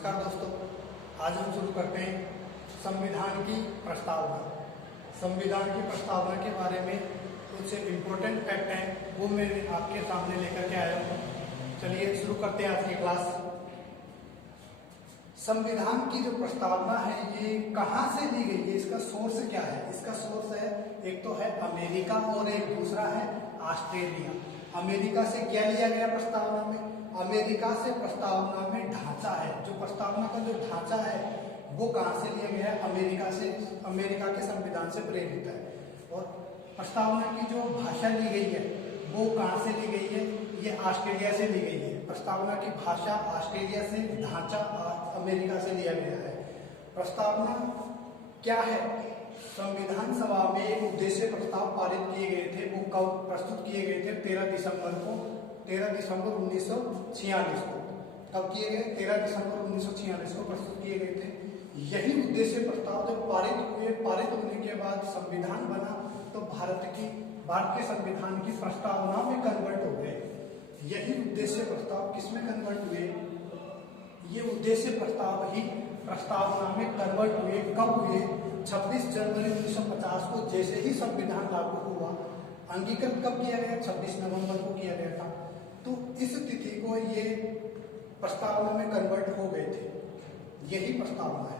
नमस्कार दोस्तों, आज हम शुरू करते हैं संविधान की प्रस्तावना। संविधान की प्रस्तावना के बारे में कुछ इम्पोर्टेंट फैक्ट हैं, वो मैं आपके सामने लेकर के आया हूँ। चलिए शुरू करते हैं आज की क्लास। संविधान की जो प्रस्तावना है ये कहाँ से ली गई है, इसका सोर्स क्या है? इसका सोर्स है, एक तो है अमेरिका और एक दूसरा है ऑस्ट्रेलिया। अमेरिका से क्या लिया गया प्रस्तावना में? अमेरिका से प्रस्तावना में ढांचा है, जो प्रस्तावना का जो ढांचा है वो कहाँ से लिया गया है? अमेरिका से, अमेरिका के संविधान से प्रेरित है। और प्रस्तावना की जो भाषा ली गई है वो कहाँ से ली गई है? ये ऑस्ट्रेलिया से ली गई है। प्रस्तावना की भाषा ऑस्ट्रेलिया से, ढांचा अमेरिका से लिया गया है। प्रस्तावना क्या है? संविधान सभा में एक उद्देश्य प्रस्ताव पारित किए गए थे, वो कब प्रस्तुत किए गए थे? 13 दिसंबर 1946 को। कब किए गए? 13 दिसंबर 1946 को प्रस्तुत किए गए थे। यही उद्देश्य प्रस्ताव जब पारित होने के बाद संविधान बना तो भारत के संविधान की प्रस्तावना में कन्वर्ट हो गए। यही उद्देश्य प्रस्ताव किसमें कन्वर्ट हुए? ये उद्देश्य प्रस्ताव ही प्रस्तावना में कन्वर्ट हुए। कब हुए? 26 जनवरी 1950 को जैसे ही संविधान लागू हुआ। अंगीकृत कब किया गया? 26 नवंबर को किया गया था। तो इस तिथि को ये प्रस्तावना में कन्वर्ट हो गए थे। यही प्रस्तावना है।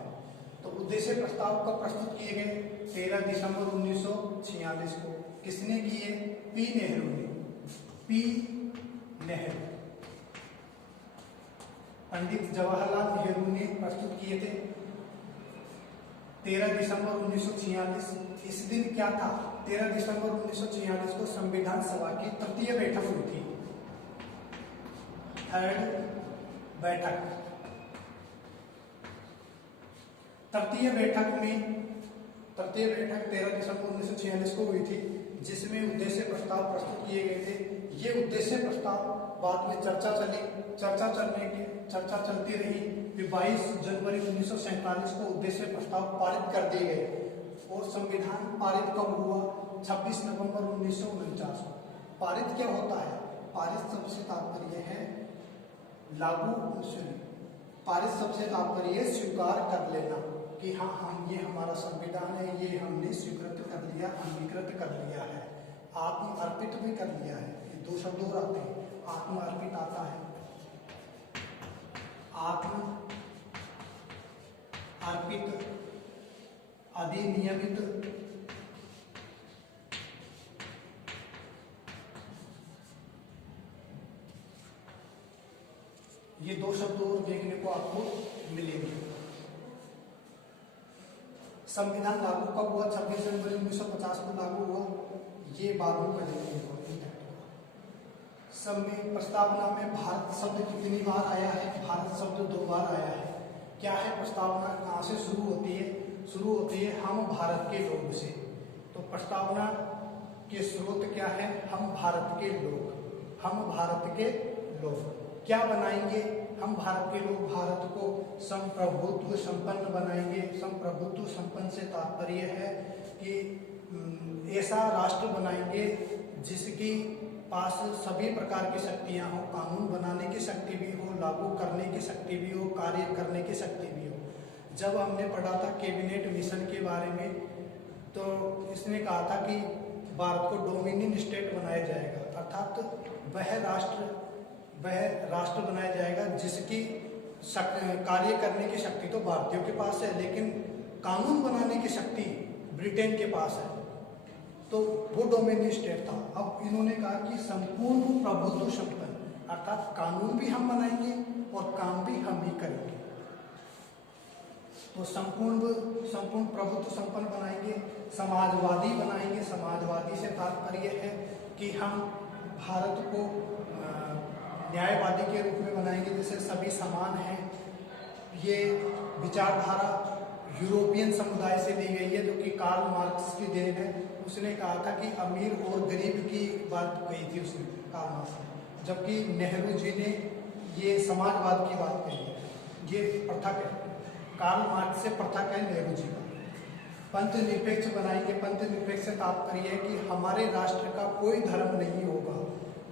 तो उद्देश्य प्रस्ताव कब प्रस्तुत किए गए? 13 दिसंबर 1946 को। किसने किए? पी नेहरू ने। पी नेहरू, पंडित जवाहरलाल नेहरू ने प्रस्तुत किए थे 13 दिसंबर 1946। इस दिन क्या था? 13 दिसंबर 1946 को संविधान सभा की तृतीय बैठक हुई थी, थर्ड बैठक। तृतीय बैठक 13 दिसंबर 1946 को हुई थी, जिसमें उद्देश्य प्रस्ताव प्रस्तुत किए गए थे। ये उद्देश्य प्रस्ताव बाद में चर्चा चलती रही। 22 जनवरी 1947 को उद्देश्य प्रस्ताव पारित कर दिए गए। और संविधान पारित कब हुआ? 26 नवंबर 1949 को। पारित क्या होता है? पारित शब्द से तात्पर्य है पारित शब्द से तात्पर्य स्वीकार कर लेना कि हाँ, ये हमारा संविधान है, ये हमने स्वीकृत कर लिया, अंगीकृत कर लिया है, आत्म अर्पित भी कर लिया है। ये दो शब्द और आते हैं। आत्म अर्पित आता है, आत्म अर्पित, अधिनियमित, ये दो शब्द और देखने को आपको मिलेंगे। संविधान लागू कब हुआ? 26 जनवरी 1950 को लागू हुआ। ये बाद में पढ़ेंगे। प्रस्तावना में भारत शब्द कितनी बार आया है? भारत शब्द 2 बार आया है। क्या है प्रस्तावना? कहाँ से शुरू होती है? शुरू होती है हम भारत के लोग से। तो प्रस्तावना के स्रोत क्या है? हम भारत के लोग। हम भारत के लोग क्या बनाएंगे? हम भारत के लोग भारत को संप्रभुत्व संपन्न बनाएंगे। संप्रभुत्व संपन्न से तात्पर्य है कि ऐसा राष्ट्र बनाएंगे जिसकी पास सभी प्रकार की शक्तियां हो, कानून बनाने की शक्ति भी हो, लागू करने की शक्ति भी हो, कार्य करने की शक्ति भी हो। जब हमने पढ़ा था कैबिनेट मिशन के बारे में, तो इसने कहा था कि भारत को डोमिनियन स्टेट बनाया जाएगा, अर्थात वह राष्ट्र बनाया जाएगा जिसकी कार्य करने की शक्ति तो भारतीयों के पास है, लेकिन कानून बनाने की शक्ति ब्रिटेन के पास है। तो वो डोमिनियन स्टेट था। अब इन्होंने कहा कि संपूर्ण प्रभुत्व संपन्न, अर्थात कानून भी हम बनाएंगे और काम भी हम ही करेंगे। तो संपूर्ण प्रभुत्व संपन्न बनाएंगे, समाजवादी बनाएंगे। समाजवादी से तात्पर्य है कि हम भारत को न्यायवादी के रूप में बनाएंगे, जैसे सभी समान हैं। ये विचारधारा यूरोपियन समुदाय से ली गई है, जो कि कार्ल मार्क्स की देन है। उसने कहा था कि अमीर और गरीब की बात कही थी उसने, कार्ल मार्क्स ने, जबकि नेहरू जी ने ये समाजवाद की बात कही है। ये पृथक है, कार्ल मार्क्स से पृथक है नेहरू जी का। पंथ निरपेक्ष बनाएंगे। पंथ निरपेक्ष से तात्पर्य है कि हमारे राष्ट्र का कोई धर्म नहीं होगा,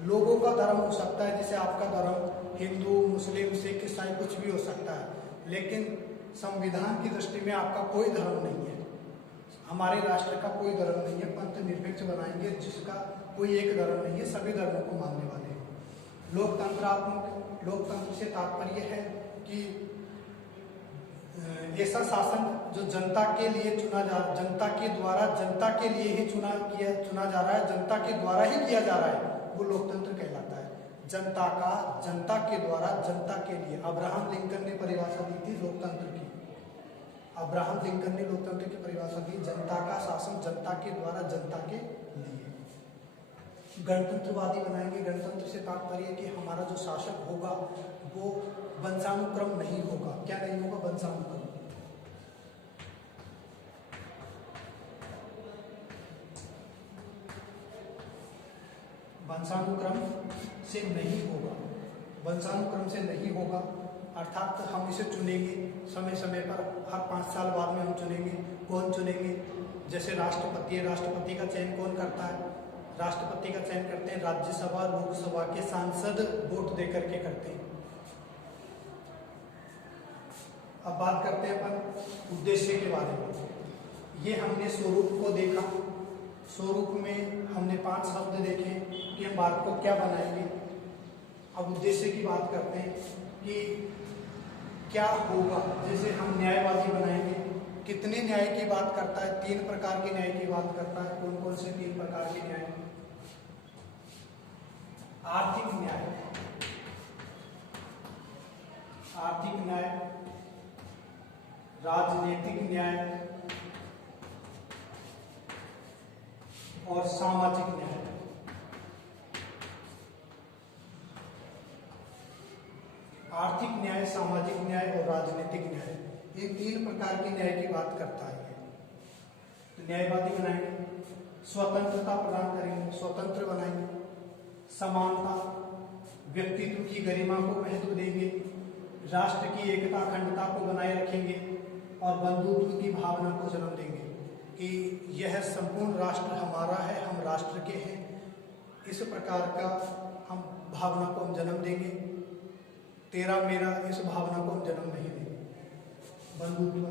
लोगों का धर्म हो सकता है, जैसे आपका धर्म हिंदू, मुस्लिम, सिख, ईसाई कुछ भी हो सकता है, लेकिन संविधान की दृष्टि में आपका कोई धर्म नहीं है, हमारे राष्ट्र का कोई धर्म नहीं है, पंथ निरपेक्ष बनाएंगे जिसका कोई एक धर्म नहीं है, सभी धर्मों को मानने वाले हैं। लोकतंत्र से तात्पर्य है कि ऐसा शासन जो जनता के लिए जनता के द्वारा जनता के लिए ही चुना जा रहा है, जनता के द्वारा ही किया जा रहा है, वो लोकतंत्र कहलाता है। जनता के द्वारा जनता के लिए अब्राहम लिंकन ने परिभाषा दी थी लोकतंत्र की। अब्राहम लिंकन ने लोकतंत्र की परिभाषा दी, जनता का शासन जनता के द्वारा जनता के लिए। गणतंत्रवादी बनाएंगे, गणतंत्र से तात्पर्य कि हमारा जो शासक होगा वो वंशानुक्रम नहीं होगा। क्या नहीं होगा? वंशानुक्रम। वंशानुक्रम से नहीं होगा, वंशानुक्रम से नहीं होगा, अर्थात हम इसे चुनेंगे समय समय पर, हर 5 साल बाद में हम चुनेंगे। कौन चुनेंगे? जैसे राष्ट्रपति है, राष्ट्रपति का चयन कौन करता है? राष्ट्रपति का चयन करते हैं राज्यसभा लोकसभा के सांसद वोट दे करके करते हैं। अब बात करते हैं अपन उद्देश्य के बारे में। ये हमने स्वरूप को देखा, स्वरूप में हमने 5 शब्द देखे कि हम बात को क्या बनाएंगे। अब उद्देश्य की बात करते हैं कि क्या होगा। जैसे हम न्यायवादी बनाएंगे, कितने न्याय की बात करता है? 3 प्रकार के न्याय की बात करता है। कौन कौन से 3 प्रकार के न्याय? आर्थिक न्याय, आर्थिक न्याय, राजनीतिक न्याय और सामाजिक न्याय। आर्थिक न्याय, सामाजिक न्याय और राजनीतिक न्याय, ये 3 प्रकार के न्याय की बात करता है। तो न्यायवादी बनाएंगे, स्वतंत्रता प्रदान करेंगे, स्वतंत्र बनाएंगे, समानता, व्यक्तित्व की गरिमा को महत्व देंगे, राष्ट्र की एकता अखंडता को बनाए रखेंगे और बंधुत्व की भावना को जन्म देंगे कि यह संपूर्ण राष्ट्र हमारा है, हम राष्ट्र के हैं। इस प्रकार का हम भावना को हम जन्म देंगे। तेरा मेरा इस भावना को हम जन्म नहीं देंगे। बंधुत्व।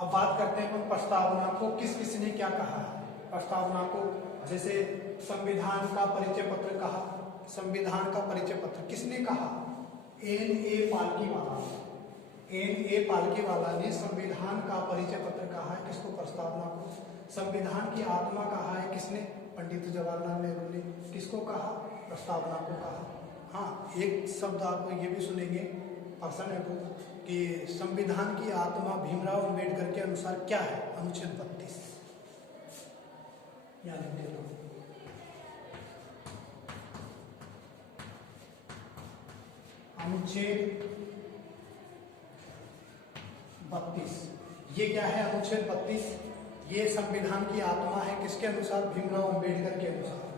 अब बात करते हैं प्रस्तावना को किस किसने क्या कहा है। प्रस्तावना को जैसे संविधान का परिचय पत्र कहा, संविधान का परिचय पत्र किसने कहा? N.A. पालकीवाला। N.A. पालकीवाला ने संविधान का परिचय पत्र कहा है। किसको? प्रस्तावना को। संविधान की आत्मा कहा है किसने? पंडित जवाहरलाल नेहरू ने। किसको कहा? प्रस्तावना को कहा। हाँ, एक शब्द आप ये भी सुनेंगे, पर्सन है वो, कि संविधान की आत्मा भीमराव अम्बेडकर के अनुसार क्या है? अनुच्छेद 32। यहाँ लिख देता हूँ। अनुच्छेद 32। ये क्या है? अनुच्छेद 32 ये संविधान की आत्मा है। किसके अनुसार? भीमराव अम्बेडकर के अनुसार।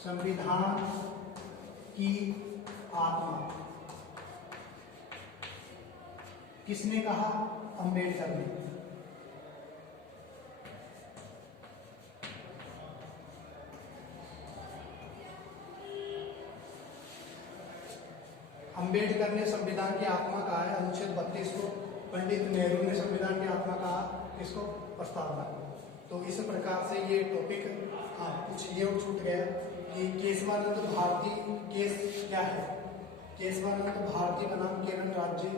संविधान की आत्मा किसने कहा? अम्बेडकर ने। अम्बेडकर ने संविधान की आत्मा कहा है अनुच्छेद 32 को। पंडित नेहरू ने संविधान की आत्मा कहा इसको? प्रस्तावना को। तो इस प्रकार से ये टॉपिक कुछ ये छूट गया कि केशवानंद भारती केस क्या है। केशवानंद भारती बनाम केरल राज्य,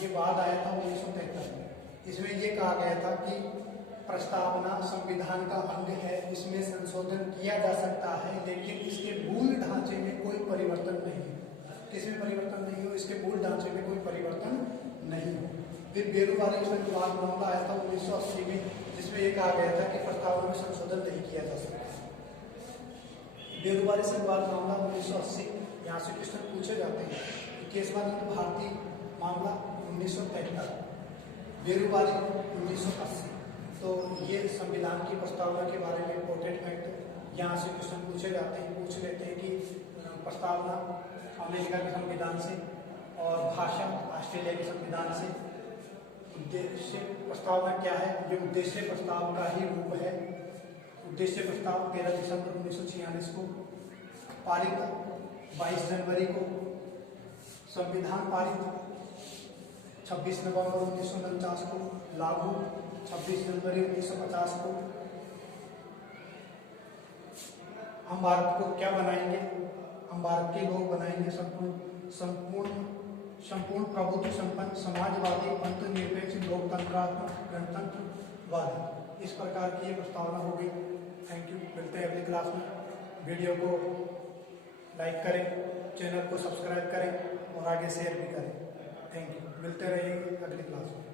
ये वाद आया था 1973 में। इसमें ये कहा गया था कि प्रस्तावना संविधान का अंग है, इसमें संशोधन किया जा सकता है, लेकिन इसके मूल ढांचे में कोई परिवर्तन नहीं है। किसमें परिवर्तन नहीं हो? इसके मूल ढांचे में कोई परिवर्तन नहीं हो। फिर बेरूवारी संविधान मामला आया था 1980 में, जिसमें ये कहा गया था कि प्रस्तावना में संशोधन नहीं किया जा सकता। बेरूवारी संविधान मामला 1980, यहाँ से क्वेश्चन पूछे जाते हैं। केशवानंद भारती मामला 1973, बेरूवारी 1980। तो ये संविधान की प्रस्तावना के बारे में इम्पोर्टेंट फैक्ट यहाँ से क्वेश्चन पूछे जाते हैं। पूछ लेते हैं कि प्रस्तावना अमेरिका के संविधान से और भाषा ऑस्ट्रेलिया के संविधान से। उद्देश्य प्रस्तावना क्या है? ये उद्देश्य प्रस्ताव का ही रूप है। उद्देश्य प्रस्ताव 13 दिसंबर 1946 को पारित 22 जनवरी को संविधान पारित, 26 नवंबर 1949 को लागू, 26 जनवरी 1950 को। हम भारत को क्या बनाएंगे? हम भारत के लोग बनाएंगे संपूर्ण प्रभुत्व संपन्न समाजवादी अंतर्निरपेक्ष लोकतंत्रात्मक गणतंत्रवादी। इस प्रकार की ये प्रस्तावना हो गई। Thank you. मिलते हैं अगली क्लास में। वीडियो को लाइक करें, चैनल को सब्सक्राइब करें और आगे शेयर भी करें। Thank you. मिलते रहेंगे अगली क्लास में।